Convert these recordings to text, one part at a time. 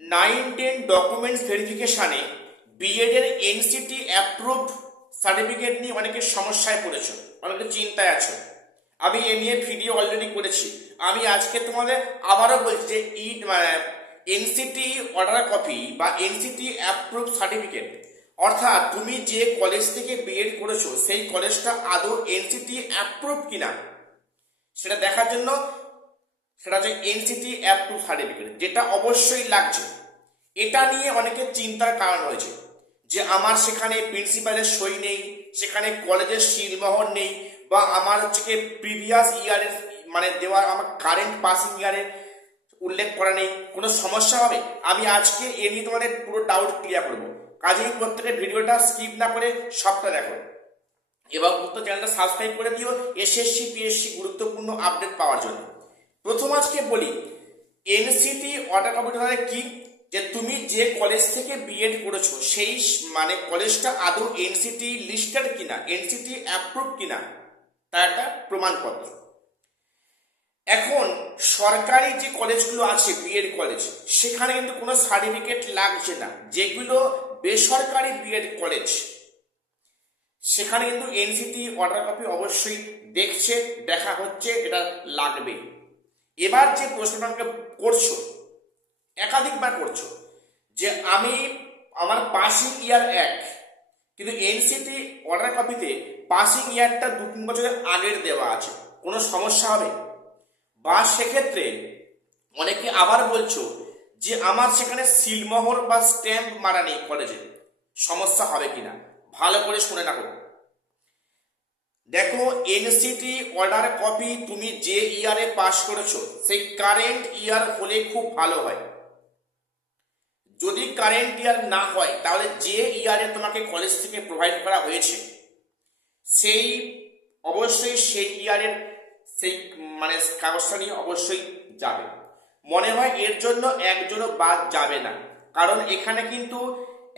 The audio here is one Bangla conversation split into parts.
9-10 ডকুমেন্টস ভেরিফিকেশানে বিএড এর এনসিটি অ্যাপ্রুভ সার্টিফিকেট নিয়ে অনেকের সমস্যায় পড়েছ, অনেকে চিন্তায় আছো। আমি এ নিয়ে ভিডিও অলরেডি করেছি। আমি আজকে তোমাদের আবারও বলছি যে এনসিটি অর্ডার কপি বা এনসিটি অ্যাপ্রুভ সার্টিফিকেট, অর্থাৎ তুমি যে কলেজ থেকে বিএড করেছো সেই কলেজটা আদৌ এনসিটি অ্যাপ্রুভ কিনা সেটা দেখার জন্য সেটা হচ্ছে এনসিটি অ্যাপ্রুভ সার্টিফিকেট, যেটা অবশ্যই লাগছে। এটা নিয়ে অনেকের চিন্তার কারণ হয়েছে যে আমার সেখানে প্রিন্সিপালের সই নেই, সেখানে কলেজের সিলমোহর নেই, বা আমার হচ্ছে কি প্রিভিয়াস ইয়ারের দেওয়া আমার কারেন্ট পাসিং ইয়ারের উল্লেখ করা নেই, কোনো সমস্যা হবে। আমি আজকে এ নিয়ে তোমাদের পুরো ডাউট ক্লিয়ার করবো। কাজেই প্রত্যেকের ভিডিওটা স্কিপ না করে সবটা দেখো এবং চ্যানেলটা সাবস্ক্রাইব করে দিও এসএসসি পিএসসি গুরুত্বপূর্ণ আপডেট পাওয়ার জন্য। প্রথম আজকে বলি এনসিটি অর্ডার কপি কি, যে তুমি যে কলেজ থেকে বিএড করেছো সেই কলেজটা আদৌ এনসিটি লিস্টেড কিনা, এনসিটি অ্যাপ্রুভ কিনা, তার একটা প্রমাণপত্র। এখন সরকারি যে কলেজগুলো আছে বিএড কলেজ, সেখানে কিন্তু কোনো সার্টিফিকেট লাগছে না। যেগুলো বেসরকারি বিএড কলেজ সেখানে কিন্তু এনসিটি অর্ডার কপি অবশ্যই দেখছে, দেখা হচ্ছে, এটা লাগবে। এবার যে প্রশ্নটা আমাকে করছো, একাধিকবার করছো যে আমার পাসিং ইয়ার 1, কিন্তু এনসিটি অর্ডার কপিতে পাসিং ইয়ারটা 2-3 বছরের আগের দেওয়া আছে, কোনো সমস্যা হবে? বা সেক্ষেত্রে অনেকে আবার বলছো যে আমার সেখানে সিলমোহর বা স্ট্যাম্প মারা নেই কলেজে, সমস্যা হবে কিনা? ভালো করে শুনে রাখো। দেখো, এনসিটি অর্ডার কপি তুমি যে ইয়ারে পাস করেছো সেই কারেন্ট ইয়ার হলে খুব ভালো হয়। যদি কারেন্ট ইয়ার না হয় তাহলে যে ইয়ারে তোমাকে কলেজ থেকে প্রোভাইড করা হয়েছে সেই অবশ্যই সেই ইয়ারের সেই কাগজটা নিয়ে অবশ্যই যাবে। মনে হয় এর জন্য একজনও বাদ যাবে না, কারণ এখানে কিন্তু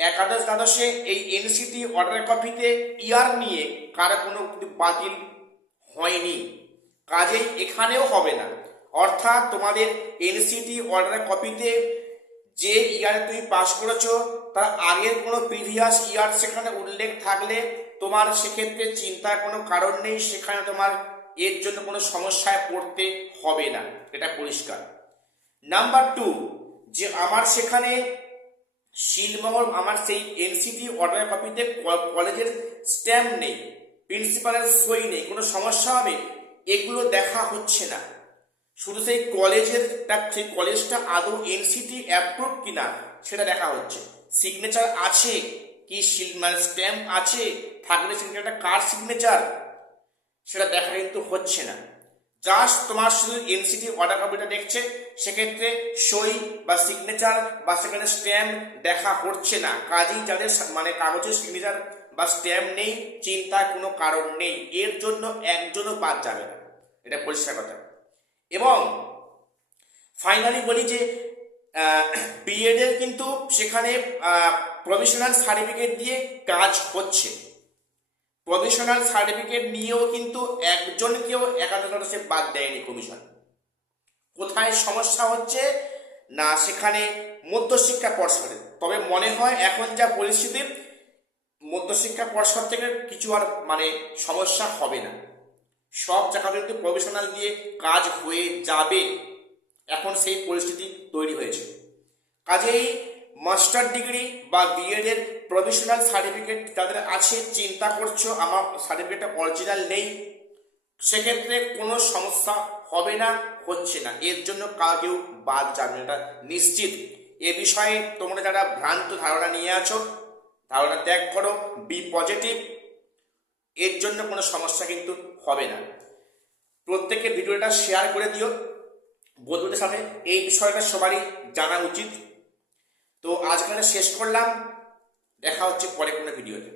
একাদশ দ্বাদশে এই এনসিটি অর্ডার কপিতে ইয়ার নিয়ে কারো কোনো বাতিল হয়নি, কাজেই এখানেও হবে না। অর্থাৎ তোমাদের এনসিটি অর্ডার কপিতে যে ইয়ারে তুমি পাস করেছো তার আগের কোনো প্রিভিয়াস ইয়ার সেখানে উল্লেখ থাকলে তোমার সেক্ষেত্রে চিন্তার কোনো কারণ নেই, সেখানে তোমার এর জন্য কোনো সমস্যায় পড়তে হবে না, এটা পরিষ্কার। নাম্বার 2, যে আমার সেখানে সিলমোহর, আমার সেই এনসিটি অর্ডার কপিতে কলেজের স্ট্যাম্প নেই, প্রিন্সিপালের সই নেই, কোনো সমস্যা হবে? এগুলো দেখা হচ্ছে না। শুধু সেই কলেজটা আদৌ এনসিটি অ্যাপ্রুভ কিনা সেটা দেখা হচ্ছে। সিগনেচার আছে কি, স্ট্যাম্প আছে, থাকলে সিগনেচারটা কার সিগনেচার সেটা দেখা কিন্তু হচ্ছে না। জাস্ট তোমার শুধু এনসিটি অর্ডার কপিটা দেখছে, সেক্ষেত্রে সই বা সিগনেচার বা সেখানে স্ট্যাম্প দেখা হচ্ছে না। কাজেই যাদের কাগজের সিগনেচার বা স্ট্যাম্প নেই, চিন্তার কোনো কারণ নেই, এর জন্য একজনও বাদ যাবে না, এটা পরিষ্কার কথা। এবং ফাইনালি বলি যে বিএড এর কিন্তু সেখানে প্রভিশনাল সার্টিফিকেট দিয়ে কাজ হচ্ছে। প্রভিশনাল সার্টিফিকেট নিয়েও কিন্তু একজনকেও একাদশে বাদ দেয়নি কমিশন। কোথায় সমস্যা হচ্ছে না, সেখানে মধ্যশিক্ষা পর্ষদে। তবে মনে হয় এখন যা পরিস্থিতি, মধ্যশিক্ষা পর্ষদ থেকে কিছু আর সমস্যা হবে না, সব জায়গাতে কিন্তু প্রভিশনাল দিয়ে কাজ হয়ে যাবে। এখন সেই পরিস্থিতি তৈরি হয়েছে। কাজেই মাস্টার ডিগ্রি বা বিএড এর প্রভিশনাল সার্টিফিকেট যাদের আছে, চিন্তা করছো আমার সার্টিফিকেটটা অরিজিনাল নেই, সেক্ষেত্রে কোনো সমস্যা হবে না, হচ্ছে না, এর জন্য কেউ বাদ যাবে, এটা নিশ্চিত। এ বিষয়ে তোমরা যারা ভ্রান্ত ধারণা নিয়ে আছো, ধারণা ত্যাগ করো, বি পজিটিভ, এর জন্য কোনো সমস্যা কিন্তু হবে না। প্রত্যেকের ভিডিওটা শেয়ার করে দিও বন্ধুদের সাথে, এই বিষয়টা সবারই জানা উচিত। তো আজকে শেষ করলাম, দেখা হচ্ছে পরে কোনো ভিডিওতে।